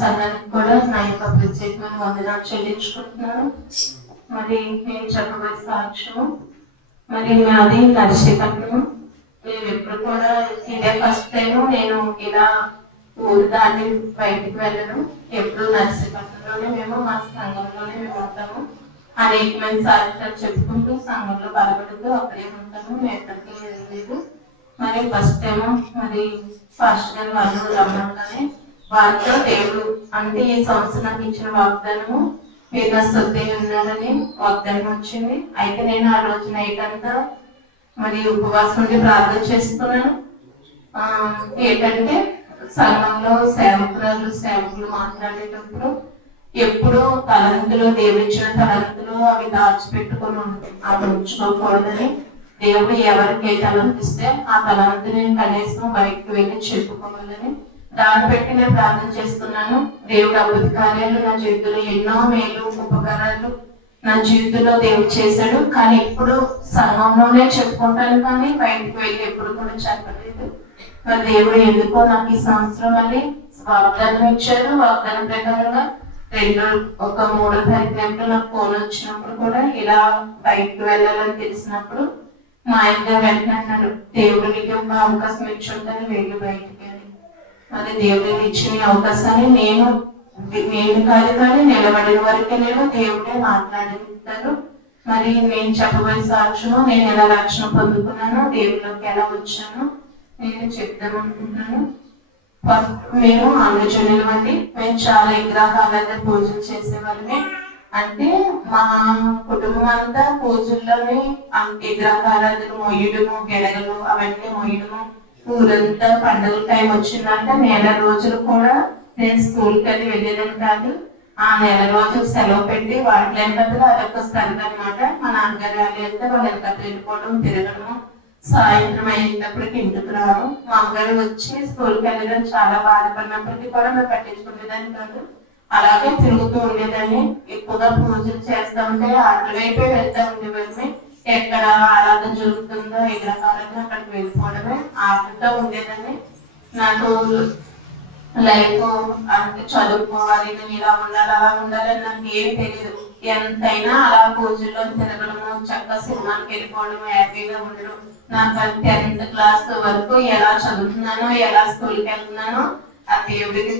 సంఘానికి కూడా నా యొక్క ప్రత్యేకమైన వందనాలు చెల్లించుకుంటున్నాను. మరి నేను చెప్పబోయే సాక్ష్యం, మరి మాది నర్సీపట్నం. నేను ఎప్పుడు కూడా ఇదే ఫస్ట్ టైం నేను ఇలా ఊరు దాటి బయటికి వెళ్ళను. ఎప్పుడు నర్సీపట్నంలోనే మేము మా సంఘంలోనే మేము ఉంటాము. అనేకమైన సాక్ష్యాలు చెప్పుకుంటూ సంఘంలో బలపడుతూ అక్కడే ఉంటాము. మేము ఎక్కడికి వెళ్ళలేదు. మరి ఫస్ట్ టైం మరి ఫస్ట్ టైం వాళ్ళు రమ్మంటానే వారితో దేవుడు అంటే ఈ సంవత్సరం నాకు ఇచ్చిన వాగ్దానము మీరు నా సొత్తే ఉన్నారని వాగ్దానం వచ్చింది. అయితే నేను ఆ రోజు నైట్ అంతా మరి ఉపవాసం ఉండి ప్రార్థన చేస్తున్నాను. ఏంటంటే సంఘంలో సేవకులు మాట్లాడేటప్పుడు ఎప్పుడు తలంతులు దేవుడిచ్చిన తలంతులు అవి దాచిపెట్టుకుని అవి ఉంచుకోకూడదని, దేవుడు ఎవరికి ఏ తలంతు ఇస్తే ఆ తలంతుని కనీసం బయటకు వెళ్ళి చెప్పుకోవాలని దాన్ని పెట్టి నేను ప్రార్థన చేస్తున్నాను. దేవుడు అద్భుత కార్యాలు నా జీవితంలో ఎన్నో మేలు ఉపకారాలు నా జీవితంలో దేవుడు చేశాడు. కానీ ఇప్పుడు సంఘంలోనే చెప్పుకుంటాను కానీ బయటకు వెళ్ళి ఎప్పుడు కూడా చెప్పలేదు. మరి దేవుడు ఎందుకో నాకు ఈ సంవత్సరం మళ్ళీ వాగ్దానం ఇచ్చారు. వాగ్దానం ప్రకారంగా 3వ తారీఖు నాకు ఫోన్ వచ్చినప్పుడు కూడా ఇలా బయటకు వెళ్ళాలని తెలిసినప్పుడు మా ఆయన వెంటనే అన్నాడు, దేవుడు నీకు ఒక అవకాశం ఇచ్చి ఉంటాను వెళ్ళి బయటికి అని. మరి దేవుడు ఇచ్చిన అవకాశాన్ని నేను కాదు కానీ నిలబడిన వరకే నేను దేవుడే మాట్లాడిస్తారు. మరి నేను చెప్పబోయే సాక్ష్యం, నేను ఎలా రక్షణ పొందుకున్నాను, దేవుళ్ళకి ఎలా వచ్చాను నేను చెప్దామనుకుంటున్నాను. మేము ఆంధ్రజనులు అండి. మేము చాలా విగ్రహాల దగ్గర పూజలు చేసేవాళ్ళమే. అంటే మా కుటుంబం అంతా పూజల్లోనే విగ్రహారాధన మొయ్యడము, గెడగలు అవన్నీ మొయ్యడము, ఊరంతా పండుగ టైం వచ్చిందంటే నెల రోజులు కూడా నేను స్కూల్కి వెళ్ళి వెళ్ళేదని కాదు. ఆ నెల రోజులు సెలవు పెట్టి వాటి వెనకలు అదొక స్థలం అనమాట. మా నాన్నగారు వెళ్తే వాళ్ళ వెనకలు వెళ్ళిపోవడం, తిరగడము, సాయంత్రం అయినప్పటికీ ఇంటికి రావడం. మా అమ్మగారు వచ్చి స్కూల్కి వెళ్ళడం చాలా బాధపడినప్పటికీ కూడా మేము పట్టించుకునేదాన్ని కాదు. అలాగే తిరుగుతూ ఉండేదాన్ని. ఎక్కువగా పూజలు చేస్తూ ఉంటే అటు వైపే వెళ్తూ ఉండేవాళ్ళమే. ఎక్కడ ఆరాధన జరుగుతుందో విగ్రహాలను అక్కడికి వెళ్ళిపోవడమే ఆటతో ఉండేదాన్ని. నాకు లైఫ్ అంటే చదువుకోవాలి, నేను ఇలా ఉండాలి అలా ఉండాలని నాకు ఏం తెలియదు. ఎంతైనా అలా పూజల్లో తిరగడము, చక్కగా సినిమాకి వెళ్ళిపోవడము, హ్యాపీగా ఉండడం. నాకు 10th క్లాస్ వరకు ఎలా చదువుతున్నానో ఎలా స్కూల్కి వెళ్తున్నానో ఆ దేవుడికి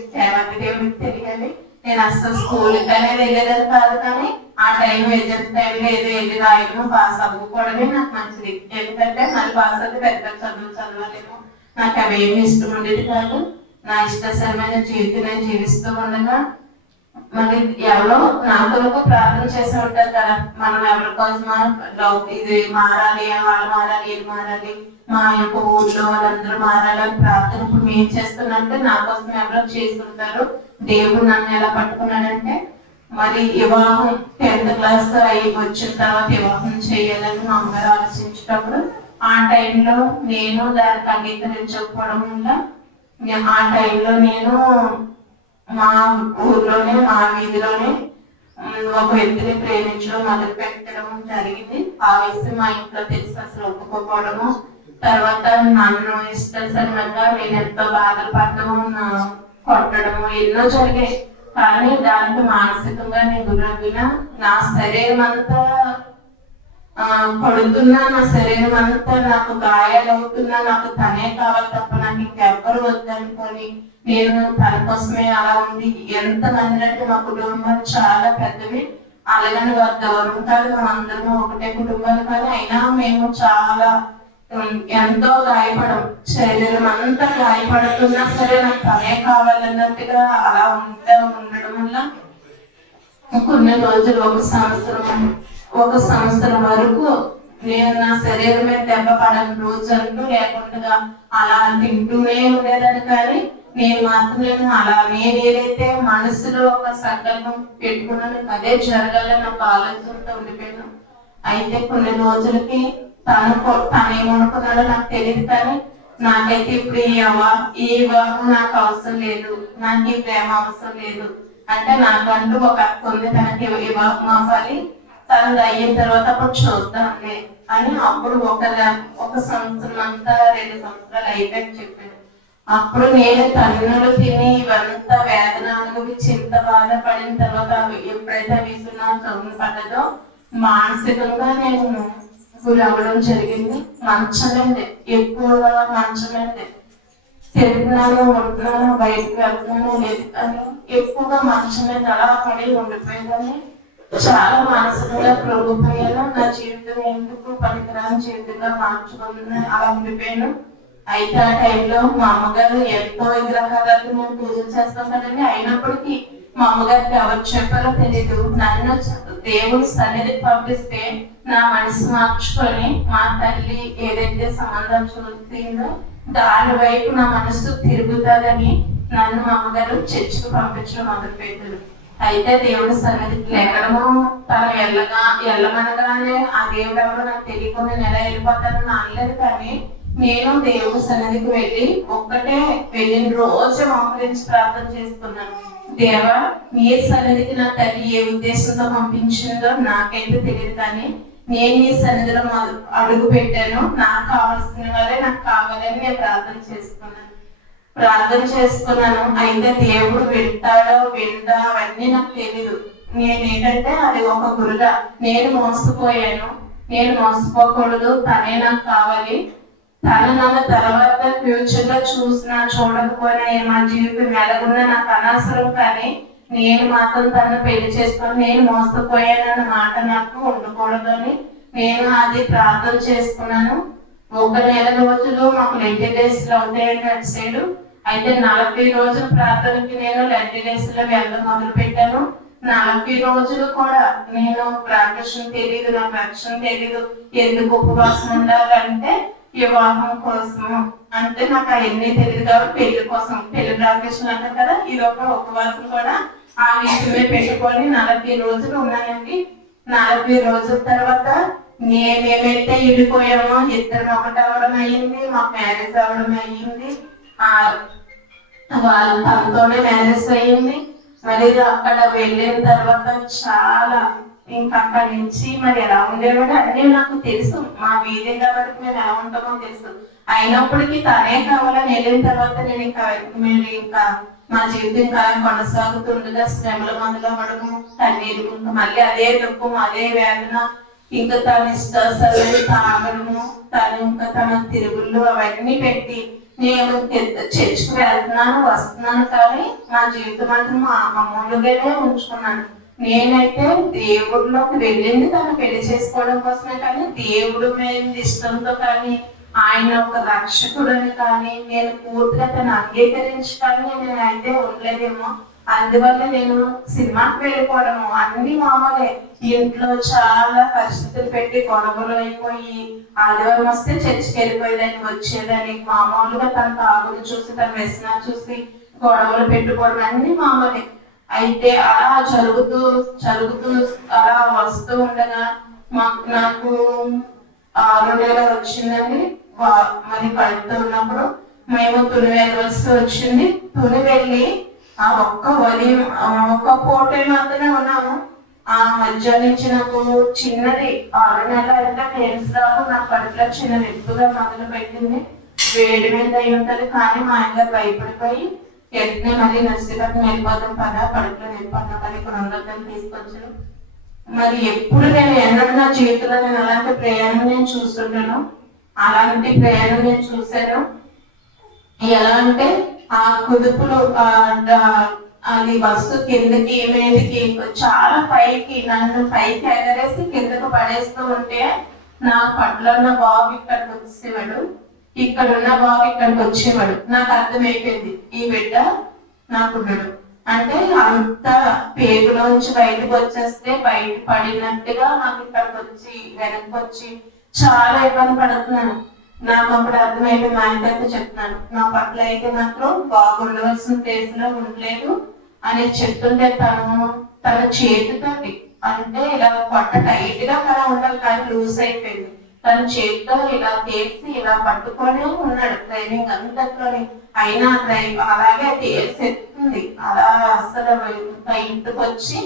తెలియాలి. నేను అసలు స్కూల్కి అనేది వెళ్ళేదని కాదు కానీ ఆ టైం ఎగ్జామ్స్ టైంలో ఏదో వెళ్ళి రాయడము, పాస్ అవ్వకపోవడమే నాకు మంచిది. ఎందుకంటే మళ్ళీ పాస్ అయితే పెద్ద చదవాలేమో. నాకు అవి ఏమి ఇష్టం ఉండేది కాదు. నా ఇష్టకరమైన జీవితం నేను జీవిస్తూ ఉండగా మరి ఎవరో నా కొరకు ప్రార్థన చేసి ఉంటారు కదా, మనం ఎవరి కోసం ఇది మారాలి, వాళ్ళు మారాలి, ఇది మారాలి, మా యొక్క ఊళ్ళో వాళ్ళందరూ మారాలని ప్రార్థన ఇప్పుడు మేము చేస్తున్నట్టే నా కోసం ఎవరో చేస్తుంటారు. దేవుడు నన్ను ఎలా పట్టుకున్నాడంటే మరి వివాహం 10th క్లాస్ అయి వచ్చిన తర్వాత వివాహం చేయాలని మా అమ్మగారు ఆలోచించేటప్పుడు ఆ టైంలో నేను దానికి అంగీకరించకపోవడం వల్ల ఆ టైంలో నేను మా ఊర్లోనే మా వీధిలోనే ఒక వ్యక్తిని ప్రేమించడం మొదలు పెట్టడం జరిగింది. ఆ విషయం మా ఇంట్లో తెలిసి అసలు ఒప్పుకోకపోవడము, తర్వాత నన్ను ఇష్టసరిగా నేను ఎంతో బాధలు పడటము, కొట్టడము ఎన్నో జరిగాయి. కానీ దానికి మానసికంగా నేను గురవిన నా శరీరం అంతా పడుతున్నా, నా శరీరం అంతా నాకు గాయాలవుతున్నా, నాకు తనే కావాలి తప్ప నాకు ఇంకెవ్వరు వద్దనుకొని నేను తన కోసమే అలా ఉంది. ఎంతమంది అంటే మా కుటుంబాలు చాలా పెద్దవి. అలాగని వారి దూరం కాదు, మనందరము ఒకటే కుటుంబాలు కానీ అయినా మేము చాలా ఎంతో గాయపడం, శరీరం అంతా గాయపడుతున్నా సరే నాకు తనే కావాలన్నట్టుగా అలా ఉండడం వల్ల కొన్ని రోజులు ఒక సంవత్సరం వరకు నేను నా శరీరం మీద దెబ్బ పడని రోజు అంటూ లేకుండా అలా తింటూనే ఉండేదాన్ని. కానీ నేను మాత్రం అలా నేను ఏదైతే మనసులో ఒక సంకల్పం పెట్టుకున్నాను అదే జరగాలని ఒక ఆలోచనతో ఉండిపోయాను. అయితే కొన్ని రోజులకి తనేమనుకున్నాడో నాకు తెలియదు కానీ నాకైతే ఇప్పుడు ఈ వివాహం నాకు అవసరం లేదు, నాకు ఈ ప్రేమ అవసరం లేదు. అంటే నాకంటూ ఒక అక్క ఉంది, తనకి వివాహం అవ్వాలి, తనది అయిన తర్వాత అప్పుడు చూద్దాంలే అని అప్పుడు ఒక సంవత్సరం అంతా 2 సంవత్సరాలు అయిపోయాక చెప్పాను. అప్పుడు నేను తన్నులు తిని ఇవంతా వేదన అనుభవించి ఇంత బాధపడిన తర్వాత ఎప్పుడైతే విసునాశనం పడ్డదో మానసికంగా నేను గురి అవ్వడం జరిగింది. మంచమండి, ఎక్కువగా మంచమండి. తిరుగుతున్నాను, ఉంటున్నాను, బయటకు వెళ్తున్నాను లేదు కానీ ఎక్కువగా మంచం మీద అలా పడి ఉండిపోయిందని చాలా మానసికంగా ప్రభుత్వాలు నా జీవితం ఎందుకు పనికిరాని జీవితంగా మార్చుకుందని అలా ఉండిపోయాను. అయితే ఆ టైంలో మా అమ్మగారు ఎంతో విగ్రహాలకు మేము పూజలు చేస్తాం కదండి, అయినప్పటికీ మా అమ్మగారికి ఎవరు చెప్పారో తెలియదు. నన్ను దేవుని సన్నిధికి పంపిస్తే నా మనసు మార్చుకొని మా తల్లి ఏదైతే సంబంధం చూస్తుందో దాని వైపు నా మనసు తిరుగుతుందని నన్ను మా అమ్మగారు చర్చికి పంపించడం మొదలుపెట్టారు. అయితే దేవుడి సన్నిధికి లేకడము తను వెళ్ళమనగానే ఆ దేవుడు ఎవరో నాకు తెలియకుండా నేను ఎలా వెళ్ళిపోతానని అనలేదు. కానీ నేను దేవుడి సన్నిధికి వెళ్ళి ఒక్కటే వెళ్ళిన రోజు మోకరించి ప్రార్థన చేసుకున్నాను. దేవా, నీ సన్నిధికి నా తల్లి ఏ ఉద్దేశంతో పంపించిందో నాకైతే తెలియదు, కానీ నేను ఈ సన్నిధిలో అడుగు పెట్టాను, నాకు కావాల్సిన వాళ్ళే నాకు కావాలని నేను ప్రార్థన చేసుకున్నాను. అయితే దేవుడు వింటాడో విందా అవన్నీ నాకు తెలీదు. నేనేంటంటే అది ఒక గురుగా నేను మోసపోయాను. నేను మోసపోకూడదు, తనే నాకు కావాలి. తను నన్ను తర్వాత ఫ్యూచర్ లో చూసినా చూడకపోయినా మా జీవితం ఎలాగున్నా నాకు అనవసరం, కానీ నేను మాత్రం తను పెళ్లి చేసుకొని నేను మోసపోయానన్న మాట నాకు ఉండకూడదు అని నేను అది ప్రార్థన చేసుకున్నాను. 1 నెల రోజులు మాకు లెంటి డేస్ లో అవుతాయండి అటు సైడు. అయితే 40 రోజుల ప్రార్థనకి నేను లెంటి డేస్ లో వెళ్ళడం మొదలు పెట్టాను. 40 రోజులు కూడా నేను ప్రార్థన తెలియదు, నాకు రక్షణ తెలియదు. ఎందుకు ఉపవాసం ఉండాలంటే వివాహం కోసం, అంటే నాకు అవన్నీ తెలియదు కాబట్టి పెళ్లి కోసం, పెళ్లి ప్రార్థన అంటారు కదా, ఇది ఒక ఉపవాసం కూడా ఆ విషయమే పెట్టుకొని 40 రోజులు ఉన్నానండి. 40 రోజుల తర్వాత మేమేమైతే విడిపోయామో ఇద్దరు ఒకటి అవ్వడం అయ్యింది, మాకు మ్యారేజ్ అవ్వడం అయ్యింది. వాళ్ళ తనతోనే మ్యారేజ్ అయ్యింది. మరి అక్కడ వెళ్ళిన తర్వాత చాలా ఇంకా అక్కడి నుంచి మరి ఎలా ఉండేవాడు అన్నీ నాకు తెలుసు. మా వీధి కాబట్టి మేము ఎలా ఉంటామో తెలుసు. అయినప్పటికీ తనే కావాలని వెళ్ళిన తర్వాత నేను ఇంకా మా జీవితం ఇంకా కొనసాగుతుండగా శ్రమల మందులో పడము, కన్నీరు, ఇంకా మళ్ళీ అదే దుఃఖం, అదే వేదన, ఇంకా తన ఇష్టాలు తాగడము, తను ఇంకా తన తిరుగుళ్ళు అవన్నీ పెట్టి నేను చర్చికి వెళ్తున్నాను వస్తున్నాను, కానీ నా జీవితం అంటే మా అమ్మలుగానే ఉంచుకున్నాను. నేనైతే దేవుడిలోకి వెళ్ళింది తను పెళ్లి చేసుకోవడం కోసమే, కానీ దేవుడు మీద ఇష్టంతో కానీ ఆయన ఒక రక్షకుడని కానీ నేను పూర్తిగా తను అంగీకరించడానికి నేనైతే ఉండలేదేమో. అందువల్ల నేను సినిమాకి వెళ్ళిపోవడము అన్ని మామూలే. ఇంట్లో చాలా పరిస్థితులు పెట్టి గొడవలు అయిపోయి ఆదివారం వస్తే చర్చికి వెళ్ళిపోయేదాన్ని, వచ్చేదాన్ని. మామూలుగా తన తాగుడు చూసి తన వ్యసన చూసి గొడవలు పెట్టుకోవడం అన్ని మామూలే. అయితే అలా జరుగుతూ అలా వస్తూ ఉండగా నాకు 6 నెలలు వచ్చిందండి. మరి కడుపుతూ ఉన్నప్పుడు మేము తుని వెళ్ళవలసి వచ్చింది. తుని వెళ్ళి ఆ ఒక్క పూట మాత్రమే ఉన్నాము. ఆ మధ్య నుంచి నాకు చిన్నది 6 నెలలు అంటే పెయిన్స్ రావు, నా కడుపులో చిన్నది ఎక్కువగా మొదలు పెట్టింది. వేడి మీద అయి ఉంటుంది, కానీ మా ఆయన భయపడిపోయి వెంటనే మళ్ళీ నర్సీపట్నం వెళ్ళిపోతాం కదా, కడుపులో వెళ్ళిపోతాం కానీ ఇక్కడ ఉండొద్దని తీసుకొచ్చాను. మరి ఎప్పుడు నేను ఎన్నడూ నా జీవితంలో నేను అలాంటి ప్రయాణం నేను చూస్తున్నాను. అలాంటి ప్రయాణం నేను చూశాను. ఎలా అంటే ఆ కుదుపులు అది బస్సు కిందకి మీదకి చాలా పైకి నన్ను పైకి ఎగరేసి కిందకు పడేస్తూ ఉంటే నా పట్ల ఉన్న బాబు ఇక్కడికి వచ్చేవాడు, ఇక్కడ ఉన్న బాబు ఇక్కడికి వచ్చేవాడు. నాకు అర్థమైపోయింది ఈ బిడ్డ నాకున్నాడు అంటే. అంత పేగులోంచి బయటకు వచ్చేస్తే బయట పడినట్టుగా నాకు ఇక్కడికి వచ్చి వెనక్కి వచ్చి చాలా ఇబ్బంది పడుతున్నాను. నాకు అప్పుడు అర్థమైతే మా ఆయనతో చెప్తున్నాను, నా పట్ల అయితే మాత్రం బాగా ఉండవలసిన ప్లేస్ లో ఉండలేదు అని చెప్తుంటే తన చేతితోటి అంటే ఇలా పట్ట టైట్ గా అలా ఉండాలి కానీ లూజ్ అయిపోయింది. తన చేతితో ఇలా తేల్చి ఇలా పట్టుకొని ఉన్నాడు డ్రైవింగ్ అంతట్లోని. అయినా డ్రైవ్ అలాగే తేల్చి ఎత్తుంది అలా. అసలు ఇంటికి వచ్చి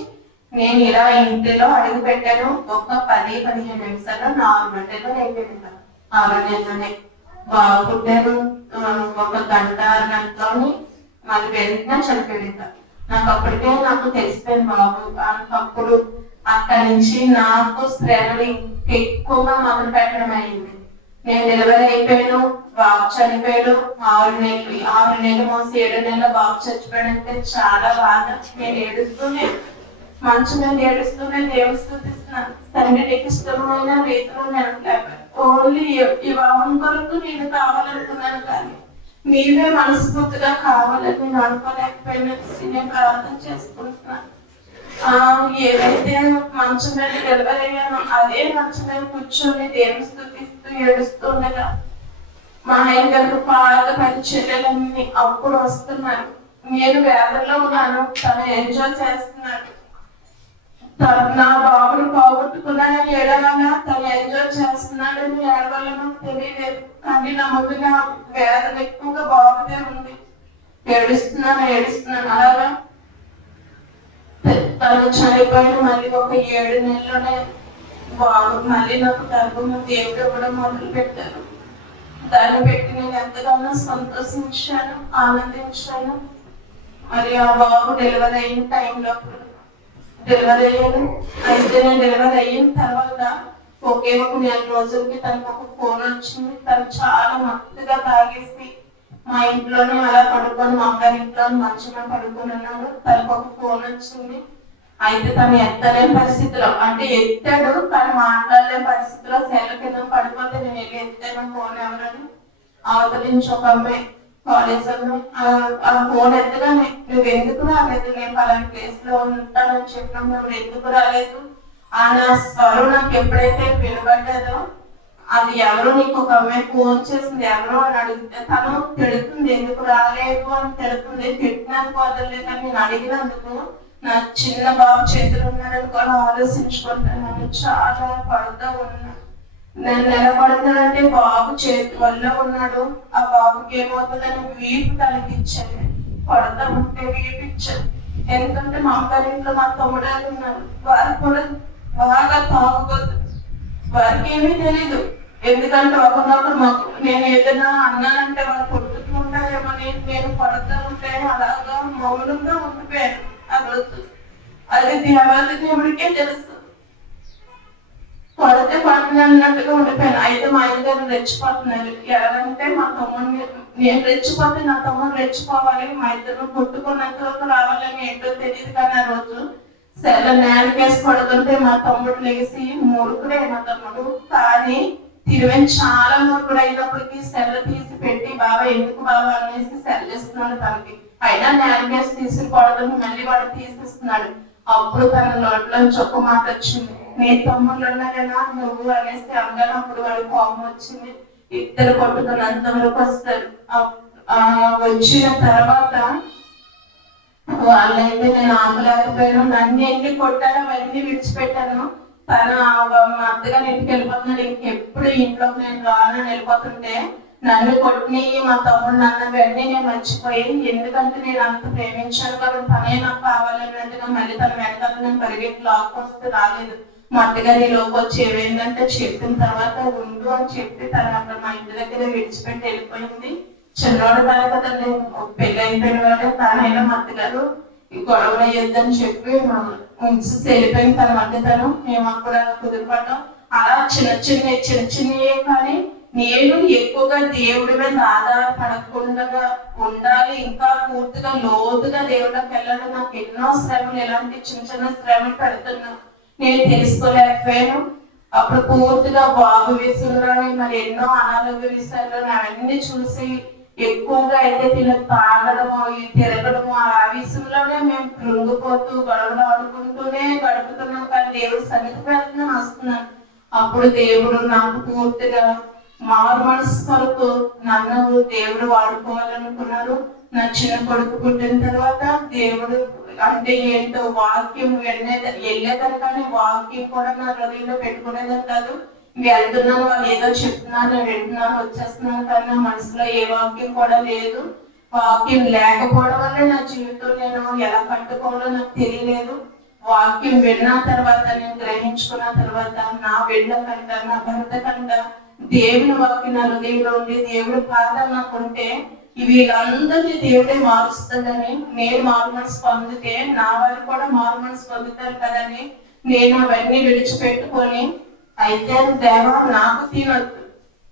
నేను ఇలా ఇంటిలో అడుగు పెట్టాను. ఒక 10-15 నిమిషాల్లో 4 గంటల్లో అయిపోయింది. 6 నెలలోనే బాగుంటారు. ఒక గంట 2 గంటలోని మళ్ళీ వెంటనే చనిపోయింది. నాకు తెలిసిపోయింది బాబు. అప్పుడు అక్కడి నుంచి నాకు శ్రమలు ఎక్కువగా మొదలు పెట్టడం అయింది. నేను డెలివరీ అయిపోయాను, బాబు చనిపోయాడు. 6 నెలలు మోసి 7 నెలల బాబు చచ్చిపోయాడంటే చాలా బాధ. నేను ఏడుస్తూనే మంచం మీద ఏడుస్తూనే దేవుడు స్తుతిస్తున్నాను. తండ్రికి ఇష్టమైన రీతిలో నేను ఓన్లీ ఈ వాహనం కొరకు నేను కావాలనుకున్నాను, కానీ మీరే మనస్ఫూర్తిగా కావాలని నేను అనుకోలేకపోయినా నేను ప్రార్థన చేసుకుంటున్నాను. ఏదైతే మంచం మీద డెలివరీ అయ్యానో అదే మంచం మీద కూర్చొని దేవుని స్తుతిస్తూ ఏడుస్తుండగా మా ఆయన గారు పాత పరిచర్యలన్నీ అప్పుడు వస్తున్నారు. నేను వేదనలో ఉన్నాను, తను ఎంజాయ్ చేస్తున్నాడు. నా బాబుని పోగొట్టుకున్నానని ఏడవాలా, తను ఎంజాయ్ చేస్తున్నాడని ఏడవాలనో తెలియలేదు. కానీ నా ముందుగా వేదన ఎక్కువగా బాబుదే ఉంది. ఏడుస్తున్నాను. అలాగా తను చనిపోయిన మళ్ళీ ఒక 7 నెలలోనే బాబు మళ్ళీ నాకు గర్భము దేవుడు ఇవ్వడం మొదలు పెట్టారు. దాన్ని పెట్టి నేను ఎంతగానో సంతోషించాను, ఆనందించాను. మరి ఆ బాబు డెలివరీ అయిన టైంలో డెలివరీ అయ్యాను. అయితే నేను డెలివరీ అయిన తర్వాత ఒకే ఒక 1 నెల రోజులకి తనకు ఒక ఫోన్ వచ్చింది. తను చాలా మత్తుగా తాగేసి మా ఇంట్లోనే అలా పడుకొని, మా అమ్మాయి ఇంట్లోనే మంచిగా పడుకొని ఉన్నాడు. తనకు ఒక ఫోన్ వచ్చింది. అయితే తను ఎత్తలేని పరిస్థితిలో, అంటే ఎత్తాడు కానీ మాట్లాడలేని పరిస్థితిలో సెల్ల కింద పడిపోతే నేను వెళ్ళి ఎత్తాను ఫోన్ ఎవరని. అవతల నుంచి ఒక అమ్మాయి కాలేజ్ ఆ ఫోన్ ఎత్తగానే, నువ్వు ఎందుకు రాలేదు, నేను పలానా ప్లేస్ లో ఉంటానని చెప్పినాం, నువ్వు ఎందుకు రాలేదు ఆ నా స్వరం నాకు ఎప్పుడైతే వినబడ్డదో, అది ఎవరు నీకు ఒక అమ్మాయి ఫోన్ చేసింది ఎవరు అని అడిగితే తను తిడుతుంది, ఎందుకు రాలేదు అని తిడుతుంది. తిట్టినందుకు వదలలేదు కానీ నేను అడిగినందుకు నా చిన్న బాబు చేతులు ఉన్నాడని కూడా ఆలోచించుకుంటాను. చాలా పడుతూ ఉన్నా. నేను నిలబడతానంటే బాబు చేతి వల్ల ఉన్నాడు. ఆ బాబుకి ఏమవుతుందని వీపు తలకిచ్చాను. పడతా ఉంటే వీపు ఇచ్చాను. ఎందుకంటే మా అమ్మారింట్లో మా తమ్ముడాలు ఉన్నారు. వారు కూడా బాగా తాగుబోతు. వారికి ఏమీ తెలీదు. ఎందుకంటే ఒకరినొకరు మాకు నేను ఏదైనా అన్నానంటే వాళ్ళు కొట్టుకుంటారేమని నేను పడుతూ ఉంటే అలాగా మౌనంగా ఉండిపోయాను. ఆ రోజు అది దేవుడికే తెలుసు. పడితే పడుతుంది అన్నట్టుగా ఉండిపోయాను. అయితే మా ఆయన గారు రెచ్చిపోతున్నారు. ఎలాగంటే మా తమ్ముడిని నేను రెచ్చిపోతే నా తమ్ముడు రెచ్చిపోవాలి, మా ఇద్దరు కొట్టుకున్నంత వరకు రావాలని ఏంటో తెలియదు. కానీ ఆ రోజు సెల్ల నేల కేసు పడుతుంటే మా తమ్ముడు లేచి, మూడుకుడే మా తమ్ముడు కానీ తిరువని చాలా మూడుకుడు అయినప్పటికీ సెల్ల తీసి పెట్టి బాబా ఎందుకు బాబా అనేసి సెల్ చేస్తున్నాడు తనకి. అయినా నేల కేసు తీసి పడుతుంది మళ్ళీ వాడు తీసిస్తున్నాడు. అప్పుడు తన నోట్లోంచి ఒక మాట వచ్చింది, నీ తమ్ముళ్ళు ఉన్నారేనా నువ్వు అనేసి అనగానే అప్పుడు వాడు కోపం వచ్చింది. ఇద్దరు కొట్టుకున్నంత వరకు వస్తారు. వచ్చిన తర్వాత వాళ్ళైతే నేను ఆపలేకపోయాను. నన్ను ఎన్ని కొట్టారో అవన్నీ విడిచిపెట్టాను. తను మా అత్తగారు ఇంటికి వెళ్ళిపోతున్నాడు. ఇంకెప్పుడు ఇంట్లోకి నేను రానని వెళ్ళిపోతుంటే నన్ను కొట్టి మా తమ్ముడు నన్ను వెంటనే నేను మర్చిపోయి, ఎందుకంటే నేను అంత ప్రేమించాను కాబట్టి తనే నాకు కావాలన్నట్టుగా మళ్ళీ తన వెనకాల నేను పరిగెత్తి లాక్కొస్తే రాలేదు. మా అత్తగారి లోకి వచ్చి ఏమైందంటే చెప్పిన తర్వాత ఉండు అని చెప్పి తను అక్కడ మా ఇంటి దగ్గర విడిచిపెట్టి వెళ్ళిపోయింది. చిన్నవాడు కాదు కదండి, పెళ్లి అయిపోయిన వాడు. తానైనా మా అత్తగారు గొడవ అయ్యొద్దని చెప్పి వెళ్ళిపోయిన తన మధ్య తను మేము అక్కడ కుదిరిపడ్డాం. అలా చిన్నయే కానీ నేను ఎక్కువగా దేవుడి మీద ఆధారపడకుండా ఉండాలి, ఇంకా పూర్తిగా లోతుగా దేవుడికి వెళ్ళడం. నాకు ఎన్నో శ్రమలు, ఎలాంటి చిన్న శ్రమలు పెడుతున్నా నేను తెలుసుకోలేకపోయాను. అప్పుడు పూర్తిగా బాబు విషయంలోనే మరి ఎన్నో అనారోగ్య విషయాల్లో అవన్నీ చూసి ఎక్కువగా అయితే తాగడము, తిరగడము ఆ విషయంలోనే మేము కృంగిపోతూ గొడవలు ఆడుకుంటూనే గడుపుతున్నాం. కానీ దేవుడు సన్నిధికి వెళ్తున్నాం, వస్తున్నాను. అప్పుడు దేవుడు నాకు పూర్తిగా మారు మనసు కొరకు నన్ను దేవుడు వాడుకోవాలనుకున్నారు. నా చిన్న కొడుకు పుట్టిన తర్వాత దేవుడు అంటే ఏంటో వాక్యం వెళ్ళేదని, కానీ వాక్యం కూడా నా హృదయంలో పెట్టుకునేదని కాదు. వెళ్తున్నాను, వాళ్ళు ఏదో చెప్తున్నారు, వింటున్నాను, వచ్చేస్తున్నాను, కానీ నా మనసులో ఏ వాక్యం కూడా లేదు. వాక్యం లేకపోవడం వల్ల నా జీవితం నేను ఎలా కట్టుకోవాలో నాకు తెలియలేదు. వాక్యం విన్న తర్వాత, నేను గ్రహించుకున్న తర్వాత నా బిడ్డ కంట, నా భర్త కంట దేవుని వాక్యం నా హృదయంలో ఉండి దేవుడి బాధ నాకుంటే వీళ్ళందరినీ దేవుడే మారుస్తాడని, నేను మారు మనసు పొందితే నా వారు కూడా మారు మనసు పొందుతారు కదని నేను అవన్నీ విడిచిపెట్టుకొని, అయితే దేవా నాకు తినొద్దు,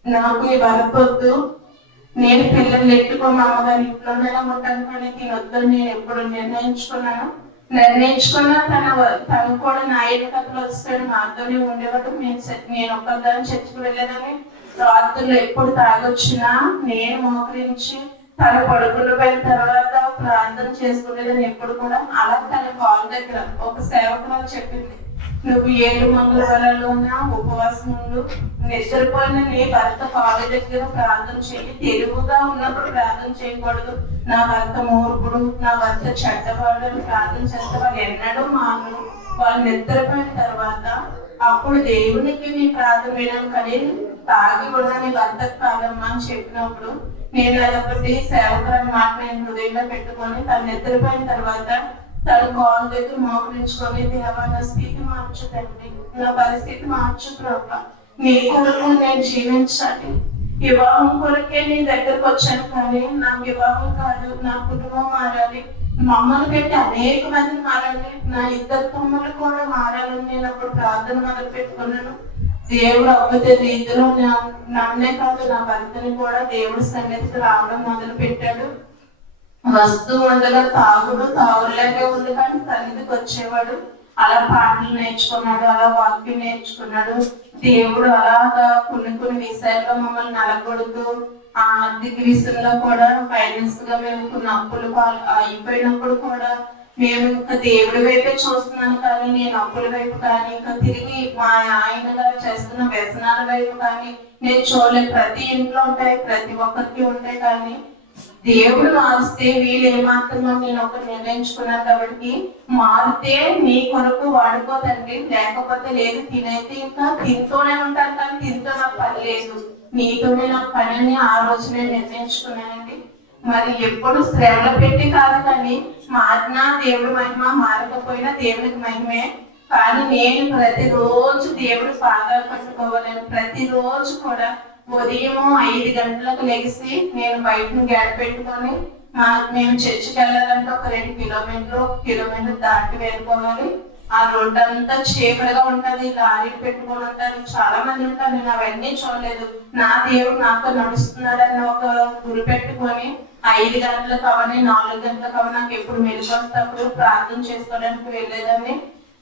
నాకు ఈ వరకొద్దు, నేను పిల్లల్ని ఎట్టుకో మా అమ్మగారి ఇంట్లోనే ఉంటాను కానీ తినొద్దని నేను ఎప్పుడు నిర్ణయించుకున్నా. తను కూడా నా కథలు వస్తాడు, నాతోనే ఉండేవాడు. నేను ఒక్కదాన్ని చర్చకు వెళ్ళేదని రాత్రులు ఎప్పుడు తాగొచ్చినా నేను మోకరించి తన పడుకుని పోయిన తర్వాత ప్రార్థన చేసుకునేదని ఎప్పుడు కూడా. అలా తన కాల్ దగ్గర ఒక సేవకురాలు చెప్పింది, నువ్వు 7 మంగళవారాల్లోన ఉపవాసం ఉండు, నిద్రపోయిన నీ భర్త కాలు దగ్గర ప్రార్థన చేయి, తెలుగుగా ఉన్నప్పుడు ప్రార్థన చేయకూడదు. నా భర్త మూర్ఖుడు, నా భర్త చెడ్డవాడు అని ప్రార్థన చేస్తే వాళ్ళు ఎన్నడూ మాను. వాళ్ళు నిద్రపోయిన తర్వాత అప్పుడు దేవునికి నీ ప్రార్థన వేయడం కానీ తాగి కూడా నీ భర్తకు కాదమ్మా అని చెప్పినప్పుడు నేను అదొకటి సేవకురాని మాట నేను హృదయంలో పెట్టుకొని తను నిద్రపోయిన తర్వాత తను కాల్ దగ్గర మోకరించుకొని, దేవా నా స్థితి మార్చుతండి, నా పరిస్థితి మార్చు ప్రభా, నీ కొరకు నేను జీవించాలి, వివాహం కొరకే నీ దగ్గరకు వచ్చాను కానీ నా వివాహం కాదు, నా కుటుంబం మారాలి, మమ్మల్ని పెట్టి అనేక మంది మారాలి, నా 2 తమ్ముళ్ళు కూడా మారాలని నేను అప్పుడు ప్రార్థన మొదలు పెట్టుకున్నాను. దేవుడు అద్భుత రీతిలో నన్నే కాదు నా భర్తని కూడా దేవుడి సన్నిధికి రావడం మొదలు పెట్టాడు. వస్తూ ఉండగా తాగుడులాగే ఉంది కానీ సన్నిధికి వచ్చేవాడు. అలా పాటలు నేర్చుకున్నాడు, అలా వాక్యం నేర్చుకున్నాడు. దేవుడు అలాగా కొన్ని విషయాల్లో మమ్మల్ని నలగొడుతూ, ఆర్థిక విషయంలో కూడా ఫైనాన్స్ గా మేము కొన్ని అప్పులు అయిపోయినప్పుడు కూడా మేము ఇంకా దేవుడి వైపే చూస్తున్నాను కానీ నేను అప్పుల వైపు కానీ ఇంకా తిరిగి మా ఆయన గారు చేస్తున్న వ్యసనాల వైపు కానీ నేను చూడలేదు. ప్రతి ఇంట్లో ఉంటాయి, ప్రతి ఒక్కరికి ఉంటాయి, కానీ దేవుడు మారిస్తే వీళ్ళు ఏమాత్రమో నేను ఒకటి నిర్ణయించుకున్నాను కాబట్టి మారితే నీ కొరకు వాడుకోదండి, లేకపోతే లేదు. తినైతే ఇంకా తింటూనే ఉంటాను కానీ తింటూ నాకు పని లేదు, నీతోనే నాకు పని అని ఆ రోజు నేను నిర్ణయించుకున్నానండి. మరి ఎప్పుడు శ్రమలు పెట్టి కాదు కానీ మారినా దేవుడి మహిమ, మారకపోయినా దేవుడికి మహిమే. కానీ నేను ప్రతిరోజు దేవుడి పాదాలు పట్టుకోవాలని ప్రతిరోజు కూడా ఉదయం 5 గంటలకు లెగిసి నేను బయటను గేడ పెట్టుకొని మేము చర్చికి వెళ్ళాలంటే ఒక 2 కిలోమీటర్లు దాటి వెళ్ళిపోవాలి. ఆ రోడ్డు అంతా చీకటిగా ఉంటది, లారీలు పెట్టుకొని ఉంటారు, చాలా మంది ఉంటారు. నేను అవన్నీ చూడలేదు. నా దేవుడు నాతో నడుస్తున్నాడని ఒక గురి పెట్టుకొని 5 గంటలకు అవని 4 గంటలకు అవని నాకు ఎప్పుడు మెలుగు వస్తప్పుడు ప్రార్థన చేసుకోవడానికి వెళ్ళేదాన్ని.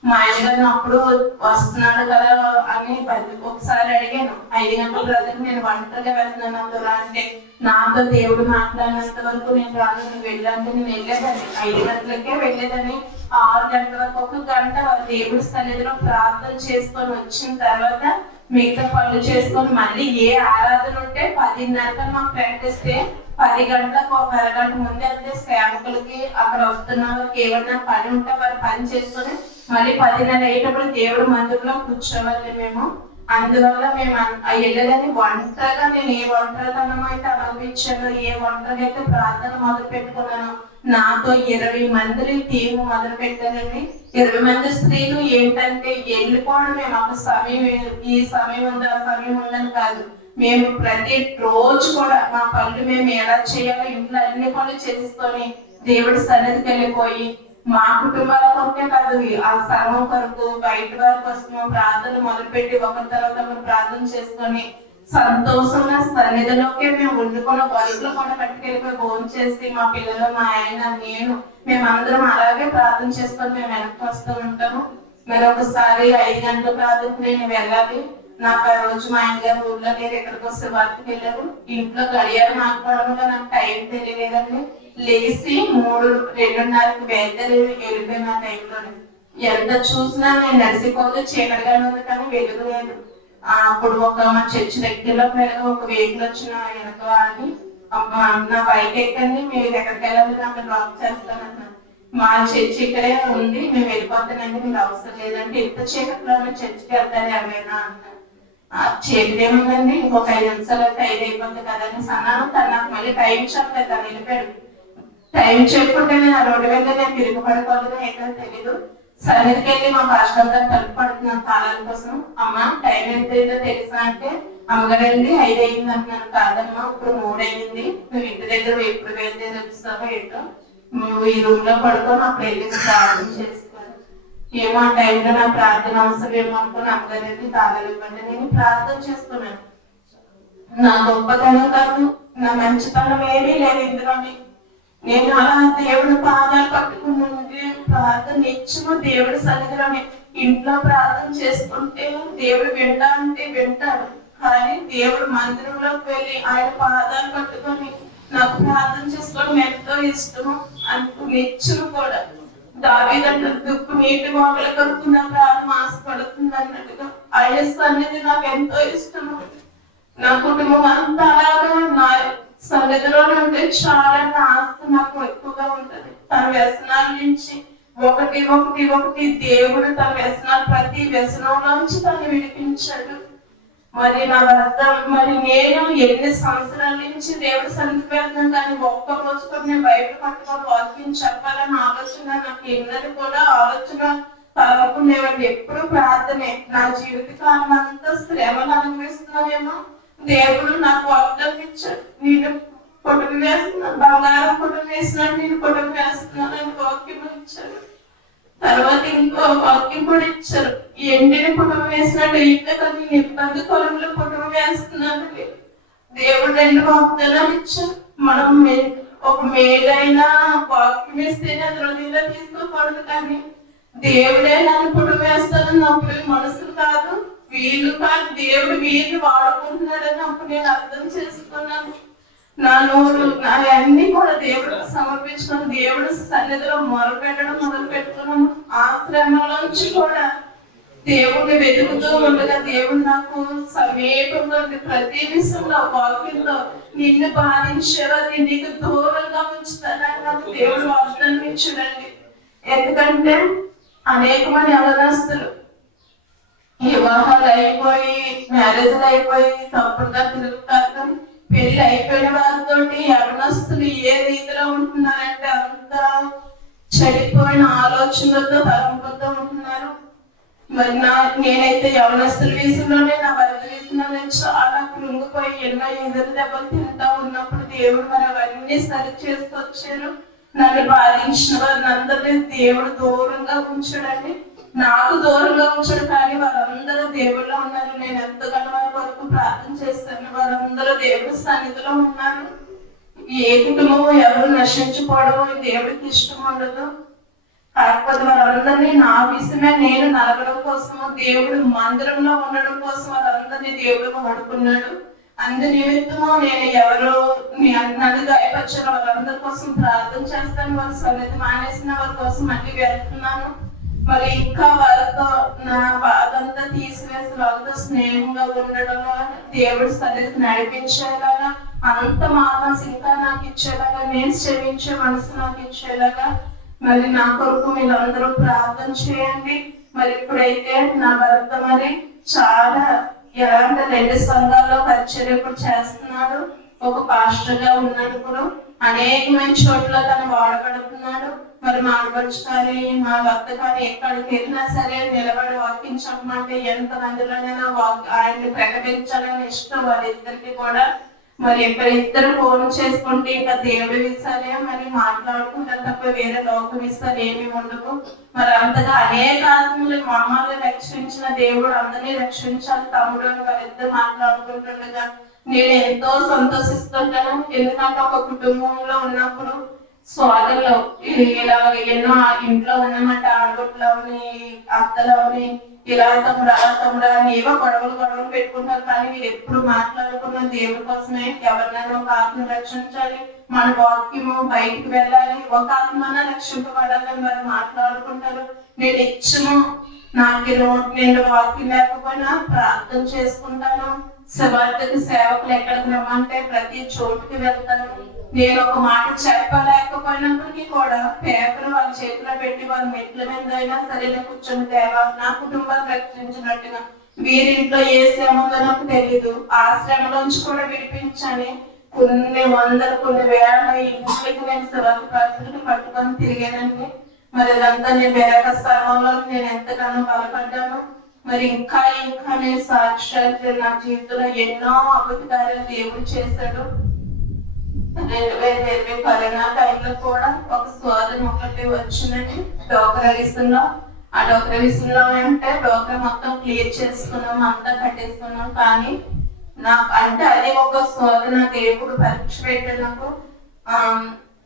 మా ఆయన గారిని అప్పుడు వస్తున్నాడు కదా అని ఒకసారి అడిగాను, 5 గంటల బ్రదర్ నేను ఒంటరిగా వెళ్తున్నాను అందులో అంటే, నాతో దేవుడు మాట్లాడినంత వరకు నేను రాను, నువ్వు వెళ్ళాలంటే నేను వెళ్ళేదాన్ని. 5 గంటలకే వెళ్ళేదాన్ని. 6 గంటల వరకు 1 గంట దేవుడి సన్నిధిలో ప్రార్థన చేసుకొని వచ్చిన తర్వాత మిగతా పనులు చేసుకొని మళ్ళీ ఏ ఆరాధన ఉంటే 10:30 మాకు ప్రాక్టిస్తే 10 గంటలకు ఒక అరగంట ముందే అంటే సేవకులకి అక్కడ వస్తున్న వారికి ఏమన్నా పని ఉంటే వారు పని చేసుకొని మళ్ళీ 10:30 అయ్యేటప్పుడు దేవుడు మందిరంలో కూర్చోవాలి మేము. అందువల్ల మేము వెళ్ళదని ఒంటరిగా నేను ఏ ఒంటరితనం అయితే అనుభవించాను, ఏ ఒంటరిగా అయితే ప్రార్థన మొదలు పెట్టుకున్నాను. నాతో 20 మంది టీం మొదలు పెట్టానండి. 20 మంది స్త్రీలు ఏంటంటే వెళ్ళిపోవడం, మేము ఒక సమయం ఈ సమయం ఉంది ఆ సమయం ఉందని కాదు, మేము ప్రతి రోజు కూడా మా పనులు మేము ఎలా చేయాలో ఇంట్లో అన్ని పనులు చేసుకొని దేవుడి సన్నిధికి వెళ్ళిపోయి మా కుటుంబాల కొరకే కాదు ఆ సర్వం కొరకు బయట వారి కోసం ప్రార్థన మొదలుపెట్టి ఒకరి తర్వాత ఒకరు ప్రార్థన చేసుకొని సంతోషంగా సన్నిధిలోకే మేము వండుకున్న బరువులు కూడా పట్టుకెళ్ళిపోయి భోజనం చేసి మా పిల్లలు, మా ఆయన, నేను మేమందరం అలాగే ప్రార్థన చేసుకొని మేము వెనక్కి వస్తూ ఉంటాము. మరి ఒకసారి 5 గంటల ప్రార్థనకు నేను వెళ్ళాలి. నాకు ఆ రోజు మా ఆయన గారు ఊళ్ళో లేరు, ఎక్కడికి వస్తే వర్క్కి వెళ్ళారు. ఇంట్లో గడియారం ఆడుకోవడంలో నాకు టైం తెలియలేదండి. లేచి 2:30కి వెళ్ళిపోయిన ఆ టైంలో ఎంత చూసినా నేను నడిచిపోతే చీకటిగానే ఉంది కానీ వెలుగు లేదు. అప్పుడు మా చర్చి దగ్గరలో ఒక వెహికల్ వచ్చిన వెనక అని నా బైక్ ఎక్కండి, మీరు ఎక్కడికి వెళ్ళాలి నాకు డ్రాప్ చేస్తానన్నా. మా చర్చి ఇక్కడే ఉంది, మేము వెళ్ళిపోతానండి, మీరు అవసరం లేదంటే ఇంత చీకటిలో చర్చికి వెళ్తాను ఎవరైనా అంటారు. చీకటి ఏముందండి, ఇంకొక 5 నిమిషాలు అయితే 5 అయిపోతుంది కదా అని అన్నాను. తను నాకు మళ్ళీ టైం చెప్పలేదు, తను వెళ్ళిపోయాడు. టైం చెప్పుకుంటే నేను ఆ రోడ్డు మీద నేను తిరుగుపడుకోలేదు, ఏంటో తెలీదు. సన్నిధికి వెళ్ళి మా పాస్టర్ గారు తలుపు పడుతున్నాను తాళాల కోసం. అమ్మ టైం ఎంత అయిందో తెలుసా అంటే, అమ్మగారండి 5 అయింది అంటున్నాను. కాదమ్మా ఇప్పుడు 3 అయింది, నువ్వు ఇంటి దగ్గర ఎప్పుడు వెళ్తే తెలుస్తావో ఏంటో, నువ్వు ఈ రూమ్ లో పడుకొని అప్పుడు వెళ్ళి ప్రార్థన చేసుకోవాలి. ఏమో ఆ టైంలో నా ప్రార్థన అవసరం ఏమో అనుకుని అమ్మగారికి తాళాలు ఇవ్వండి. నేను ప్రార్థన చేసుకున్నాను. నా గొప్పతనం కాదు, నా మంచితనం ఏమీ లేదు ఇందులోని. నేను అలా దేవుడి పాదాలు పట్టుకుని ప్రార్థన నిత్యము దేవుడి సన్నిధిలోనే ఇంట్లో ప్రార్థన చేసుకుంటే దేవుడు వింటా అంటే వింటాడు. కానీ దేవుడు మందిరంలోకి వెళ్ళి ఆయన పాదాలు పట్టుకొని నాకు ప్రార్థన చేసుకోవడం ఎంతో ఇష్టము అంటూ నిత్యము కూడా దావీదంటే దుక్కు నీటి వాగుల కొరకు నా ప్రాణం ఆశపడుతుంది అన్నట్టుగా ఆయన సన్నిధి నాకు ఎంతో ఇష్టము. నా కుటుంబం అంతా అలాగా నా సన్నిధిలోనే ఉంటే చాలా నా ఆస్తి నాకు ఎక్కువగా ఉంటది. తన వ్యసనాల నుంచి ఒకటి ఒకటి ఒకటి దేవుడు తన వ్యసనాలు ప్రతి వ్యసనంలోంచి తను విడిపించాడు. మరి నా భర్త మరి నేను ఎన్ని సంవత్సరాల నుంచి దేవుడి సన్నిధికి వెళ్తున్నాను, కానీ ఒక్క రోజు కూడా నేను బయట పట్టుకొని వాక్యం చెప్పాలని ఆలోచన నాకు ఎన్నది కూడా ఆలోచన కలుగుకునేవాడిని. ఎప్పుడు ప్రార్థనే. నా జీవితకాలం అంతా శ్రమలు అనుభవిస్తున్నానేమో, దేవుడు నాకు వాగ్దానం ఇచ్చాడు, నేను పొడుగు వేస్తున్నాను, బంగారం పొడుగు వేసినాడు, నేను పొడుగు వేస్తున్నాను అని వాక్యం ఇచ్చాడు. తర్వాత ఇంకో వాక్యం కూడా ఇచ్చారు, ఎండిన కుటుంబం వేసినట్టు ఇంకా కానీ ఇబ్బంది పొలంలో కుటుంబం వేస్తున్నాను. దేవుడు 2 వాగ్దానాలు ఇచ్చారు. మనం ఒక మేలైనా వాక్యం వేస్తేనే అది హృదయంలో తీసుకోకూడదు, కానీ దేవుడే నన్ను కుటుంబం వేస్తానని అప్పుడు మనసులు కాదు, వీళ్ళు కాదు, దేవుడు వీళ్ళు వాడుకుంటున్నాడని అప్పుడు నేను అర్థం చేసుకున్నాను. నా నోరు నా అన్ని కూడా దేవుడికి సమర్పించుకుని దేవుడి సన్నిధిలో మొరపెట్టడం మొదలు పెట్టుకున్నాను. ఆ శ్రమలోంచి కూడా దేవుడిని వెతుకుతూ ఉండగా దేవుడు నాకు సమీపంలో ప్రతి విషయంలో వాక్యంలో నిన్ను బాధించేవారిని నీకు దూరంగా ఉంచుతానని నాకు దేవుడు వాగ్దానం ఇచ్చాడండి. ఎందుకంటే అనేక మంది అవనస్తులు వివాహాలు అయిపోయి మ్యారేజ్లు అయిపోయి తప్పుడుగా తిరుగుతారు. పెళ్లి అయిపోయిన వారితో యవనస్తులు ఏ రీతిలో ఉంటున్నారంటే అంత చెడిపోయిన ఆలోచనలతో తలంపులతో ఉంటున్నారు. మరి నేనైతే యవనస్తుల విషయంలోనే నా భర్త విషయంలోనే చాలా కృంగిపోయి ఎన్నో ఎదురు దెబ్బలు తింటా ఉన్నప్పుడు దేవుడు మరి అవన్నీ సరి చేసుకొచ్చారు. నన్ను బాధించిన వారిని అందరినీ దేవుడు దూరంగా ఉంచాడండి. నాకు దూరంగా ఉంచాడు, కానీ వారందరూ దేవుళ్ళో ఉన్నారు. నేను ఎంతగానో వారి వరకు ప్రార్థన చేస్తాను. వారందరూ దేవుడి సన్నిధిలో ఉన్నారు. ఏ కుటుంబం ఎవరు నశించుకోవడం దేవుడికి ఇష్టం ఉండదు. కాకపోతే వారందరినీ నా విషయమే నేను నలగడం కోసము, దేవుడు మందిరంలో ఉండడం కోసం వారందరినీ దేవుడు వాడుకున్నాడు. అందు నిమిత్తము నేను ఎవరు నన్ను గాయపరిచిన వాళ్ళందరి కోసం ప్రార్థన చేస్తాను. వారి సన్నిధి మానేసిన వారి కోసం మళ్ళీ వెళ్తున్నాను. మరి ఇంకా వారితో నా బాధంతా తీసివేసి వాళ్ళతో స్నేహంగా ఉండడంలో దేవుడి సన్నిధికి నడిపించేలాగా, అంత మనసు ఇంకా నాకు ఇచ్చేలాగా, నేను శ్రమించే మనసు నాకు ఇచ్చేలాగా మరి నా కొరకు మీరందరూ ప్రార్థన చేయండి. మరి ఇప్పుడైతే నా భర్త మరి చాలా ఎలాంటి 2 సంఘాల్లో పరిచర్య ఇప్పుడు చేస్తున్నాడు. ఒక పాస్టర్ గా ఉన్నాడు. ఇప్పుడు అనేకమైన చోట్ల తను వాడబడుతున్నాడు. మరి మా ఆడపడుచు కానీ మా భర్త కానీ ఎక్కడికి వెళ్ళినా సరే నిలబడి వాక్యం చెప్పమంటే ఎంత మందిలోనైనా ఆయన్ని ప్రకటించాలని ఇష్టం వారిద్దరికి కూడా. మరి ఇద్దరు ఫోన్ చేసుకుంటే ఇంకా దేవుడి విషయాలే మరి మాట్లాడుకుంటారు తప్ప వేరే లోక విషయాలు ఏమి ఉండవు. మరి అంతగా అనేక ఆత్మలు మమ్మల్ని రక్షించిన దేవుడు అందరినీ రక్షించాలి తమ్ముడు అని వారిద్దరు మాట్లాడుకుంటుండగా నేను ఎంతో సంతోషిస్తుంటాను. ఎందుకంటే ఒక కుటుంబంలో ఉన్నప్పుడు సోదరులు ఇలా ఎన్నో ఇంట్లో ఉన్నమాట, ఆడబొట్టులని అత్తలని ఇలా తమ్ముడు అలా తమ్ముడు అని ఏవో గొడవలు పెట్టుకుంటారు. కానీ మీరు ఎప్పుడు మాట్లాడుకున్న దేవుడి కోసమే. ఎవరినైనా ఒక ఆత్మ రక్షించాలి, మన వాక్యము బయటికి వెళ్ళాలి, ఒక ఆత్మన రక్షింపబడాలని వారు మాట్లాడుకుంటారు. నేను ఇచ్చను నాకు నేను వాక్యం లేకపోయినా ప్రార్థన చేసుకుంటాను. శుభార్తకి సేవకులు ఎక్కడికి రమ్మంటే ప్రతి చోటుకి వెళ్తాను. నేను ఒక మాట చెప్పలేకపోయినప్పటికీ కూడా పేపర్ వాళ్ళ చేతిలో పెట్టి వాళ్ళ మెట్ల మీద అయినా సరే కూర్చొని దేవా నా కుటుంబాన్ని రక్షించినట్టుగా వీరింట్లో ఏ శ్రమ ఉందో నాకు తెలీదు, ఆ శ్రమలోంచి కూడా విడిపించని కొన్ని వందలు కొన్ని వేల ఇంట్లోకి నేను శివరాత్రులకు పట్టుకొని తిరిగానండి. మరి అదంతా నేను వేరొక స్థలంలో నేను ఎంతగానో బలపడ్డాను. మరి ఇంకా ఇంకా నేను సాక్షాత్ నా జీవితంలో ఎన్నో అద్భుతాలు దేవుడు చేశాడు. 2020 కరోనా టైంలో కూడా ఒక శోధన ఒకటి వచ్చిందండి. డోక్రా విసుల్లో ఆ డోక్రా విసుల్లో అంటే డోక్రా మొత్తం క్లియర్ చేసుకున్నాం, అంతా కట్టేసుకున్నాం. కానీ నాకు అంటే అది ఒక శోధన. దేవుడు పరీక్ష పెట్టాడు నాకు.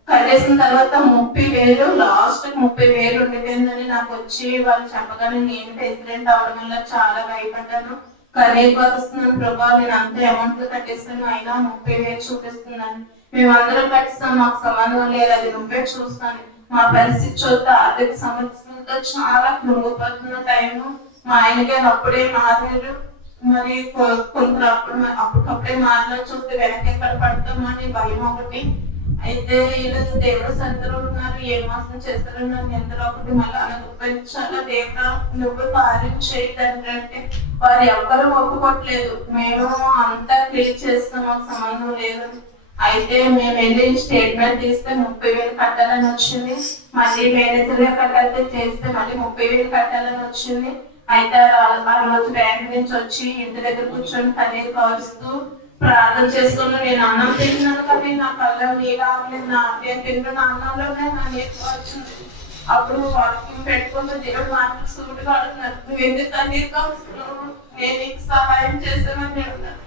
కట్టేసిన తర్వాత 30,000 లాస్ట్ 30,000 ఉండిపోయిందని నాకు వచ్చి వాళ్ళు చెప్పగానే నేను ప్రెసిడెంట్ అవడం వల్ల చాలా భయపడ్డాను. కరీబ్ వస్తున్నాను ప్రభా, నేను అంత అమౌంట్ కట్టేస్తాను, అయినా 30,000 చూపిస్తున్నాను. మేమందరం కట్టిస్తాం, మాకు సంబంధం లేదు, అది నువ్వే చూస్తాను. మా పరిస్థితి చూస్తే ఆర్థిక సమస్యలతో చాలా కృంగిపోతున్న టైము. మా ఆయనకి అప్పుడే మారారు. మరి కొంత అప్పటికప్పుడే మారలో చూస్తే వెనక ఎక్కడ పడతామని భయం ఒకటి. అయితే వీళ్ళు దేవుడు సంతలో ఉన్నారు, ఏ మాసం చేస్తారు నన్ను ఎంతలో ఒకటి మళ్ళీ అనుభవించాలా దేవుడా, నువ్వు కార్యం చేయదండి అంటే వారు ఎవ్వరూ ఒప్పుకోవట్లేదు. మేము అంతా క్లియర్ చేస్తాం, మాకు సంబంధం లేదు. అయితే మేము వెళ్ళి స్టేట్మెంట్ తీస్తే 30,000 కట్టాలని వచ్చింది. మళ్ళీ మేనేజర్ గా కట్టాలి చేస్తే మళ్ళీ 30,000 కట్టాలని వచ్చింది. అయితే ఆ రోజు బ్యాంక్ నుంచి వచ్చి ఇంటి దగ్గర కూర్చొని కన్నీరు కారుస్తూ ప్రార్థన చేసుకుని నేను అన్నం తిన్నాను కానీ నా కళ్ళ నీళ్ళు ఆగలేదు. నేను తిన్న అన్నంలోనే నా నీరు వచ్చింది. అప్పుడు వాకింగ్ పెట్టుకుంటూ దేవుడు మాటలు సూటుగా అడుగుతున్నారు, నువ్వు ఎందుకు కన్నీరు కారుస్తున్నావు, నేను నీకు సహాయం చేశానని అడుగుతున్నాను.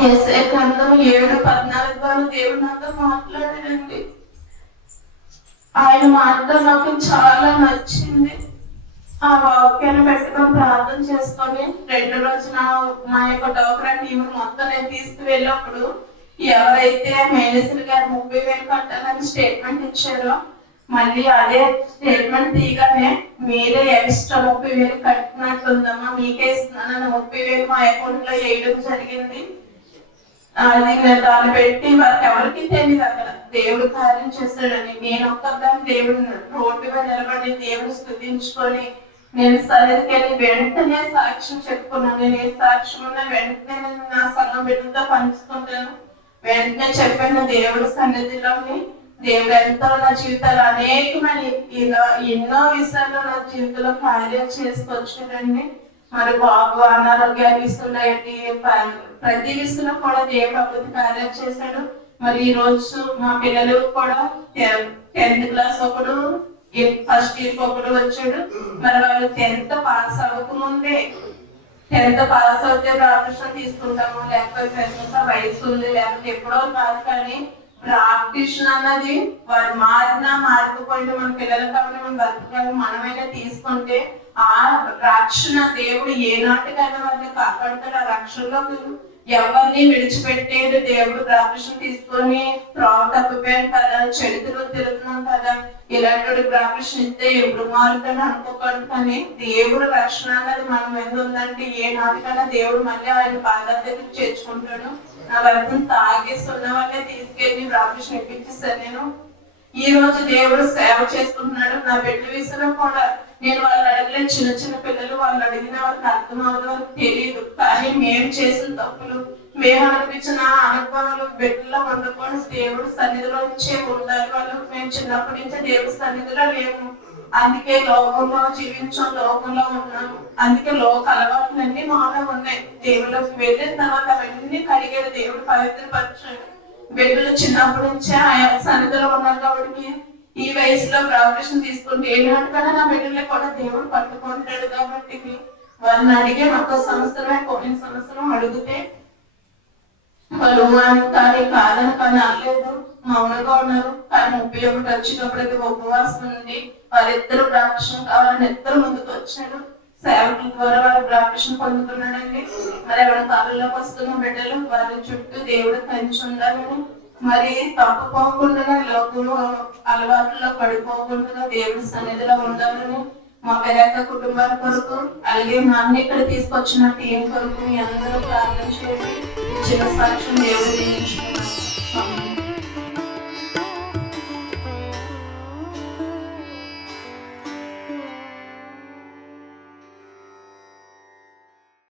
యేసయ్య గ్రంథం 7:14 దేవుడు నాతో మాట్లాడాడండి. ఆయన మాటలో నాకు చాలా నచ్చింది. ఆ వాక్యాన్ని పెట్టుకొని ప్రార్థన చేసుకొని 2 రోజున మా యొక్క డోక్రా టీం మొత్తం నేను తీసుకువెళ్ళినప్పుడు ఎవరైతే మేనేజర్ గారు 30,000 కట్టాలని స్టేట్మెంట్ ఇచ్చారో మళ్ళీ అదే స్టేట్మెంట్ తీయగానే మీరే ఎక్స్ట్రా 30,000 కట్టినట్టుందమ్మా, మీకే ఇస్తున్నానని 30,000 మా అకౌంట్ లో వేయడం జరిగింది. అది నేను దాన్ని పెట్టి వారికి ఎవరికి తెలియదు అక్కడ దేవుడు కార్యం చేస్తాడని. నేను ఒక్కదాన్ని దేవుడు రోడ్డుగా నిలబడి దేవుడు స్తుతించుకొని నేను సన్నిధికి వెళ్ళి వెంటనే సాక్ష్యం చెప్పుకున్నాను. నేను ఏ సాక్ష్యం ఉన్నా వెంటనే నేను నా సంఘం బిడ్డలతో పంచుకుంటాను. వెంటనే చెప్పాను దేవుడు సన్నిధిలోని. దేవుడు ఎంతో నా జీవితాలు అనేకమైన ఇలా ఎన్నో విషయాల్లో నా జీవితంలో కార్యం చేసుకొచ్చాడండి. మరి బాబు అనారోగ్యాలు ఇస్తున్నాయండి, ప్రతి విషయంలో కూడా దేవుడు అభివృద్ధి కార్యం చేశాడు. మరి ఈ రోజు మా పిల్లలు కూడా 10th క్లాస్ ఒకడు, ఫస్ట్ ఇయర్ ఒకడు వచ్చాడు. మరి వాళ్ళు 10th పాస్ అవ్వకముందే 10th పాస్ అవుతే ఆపరేషన్ తీసుకుంటాము, లేకపోతే వయసు ఉంది లేకపోతే ఎప్పుడో కాదు. కానీ ప్రాక్టీషన్ అన్నది వారు మారినా మారిపోయినా మన పిల్లలు కాబట్టి మన బతుకాలు మనమైనా తీసుకుంటే ఆ రక్షణ దేవుడు ఏనాటికైనా వాళ్ళని కాపాడుతాడు. ఆ రక్షణలోకి ఎవరిని విడిచిపెట్టేది దేవుడు. ప్రాక్టీషన్ తీసుకొని త్రోవ తప్పిపోయాను కదా, చెడుతులు తిరుగుతున్నాం కదా, ఇలాంటి ప్రాక్టీషన్ ఇస్తే ఎప్పుడు మారుతాడు అనుకోకూడదు. కానీ దేవుడు రక్షణ అన్నది మనం ఎంత ఉందంటే ఏ నాటికైనా దేవుడు మళ్ళీ ఆయన పాదాల దగ్గర చేర్చుకుంటాడు. నా వరకు తాగేసి ఉన్న వాళ్ళే తీసుకెళ్ళి ప్రాక్టీషన్ ఇప్పించేసాను నేను. ఈ రోజు దేవుడు సేవ చేసుకుంటున్నాడు. నా బిడ్డ విషయంలో కూడా నేను వాళ్ళు అడగలేదు. చిన్న చిన్న పిల్లలు వాళ్ళు అడిగిన వాళ్ళకి అర్థం అవ్వదు, వాళ్ళకి తెలియదు. కానీ మేము చేసిన తప్పులు, మేము అనిపించిన అనుభవాలు బిడ్డలో వండుకొని దేవుడు సన్నిధిలో నుంచే ఉండాలి. వాళ్ళు మేము చిన్నప్పటి నుంచే దేవుడి సన్నిధిలో లేము. అందుకే లోకంలో జీవించాం, లోకంలో ఉన్నాము. అందుకే లోక అలవాట్లన్నీ మాలో ఉన్నాయి. దేవుళ్ళకి వెళ్ళిన తర్వాత అవన్నీ కడిగాడు దేవుడు, పవిత్రపరిచాడు. బిడ్డలు చిన్నప్పటి నుంచే ఆయా సన్నిధిలో ఉన్నారు కాబట్టి ఈ వయసులో ప్రాక్టీషన్ తీసుకుంటే ఏనాటికైనా నా బిడ్డలే కూడా దేవుడు పట్టుకుంటాడు. కాబట్టి వాళ్ళని అడిగే ఒక్క సంవత్సరమే కొన్ని సంవత్సరం అడిగితే వాళ్ళు కానీ కాదని కానీ అనలేదు, మౌనంగా ఉన్నారు. కానీ 31 వచ్చినప్పటికీ ఉపవాసం ఉంది. వాళ్ళిద్దరు ప్రాక్టీషన్ కావాలని ఇద్దరు ముందుకు వచ్చారు. సేవకుల ద్వారా వారు ప్రాక్టీషన్ పొందుతున్నాడండి. మరి ఎవరి కాలంలోకి వస్తున్న బిడ్డలు వారి చుట్టూ దేవుడు కంచి ఉండాలని, మరి తప్పుకోకుండా లోకంలో అలవాట్లలో పడిపోకుండా దేవుడి సన్నిధిలో ఉండాలని మా పెరక కుటుంబాల కొరకు అలాగే మా అన్ని ఇక్కడ తీసుకొచ్చిన టీం కొరకు మీ అందరూ ప్రార్థన చేసి చిన్న సాక్ష్యం దేవుడు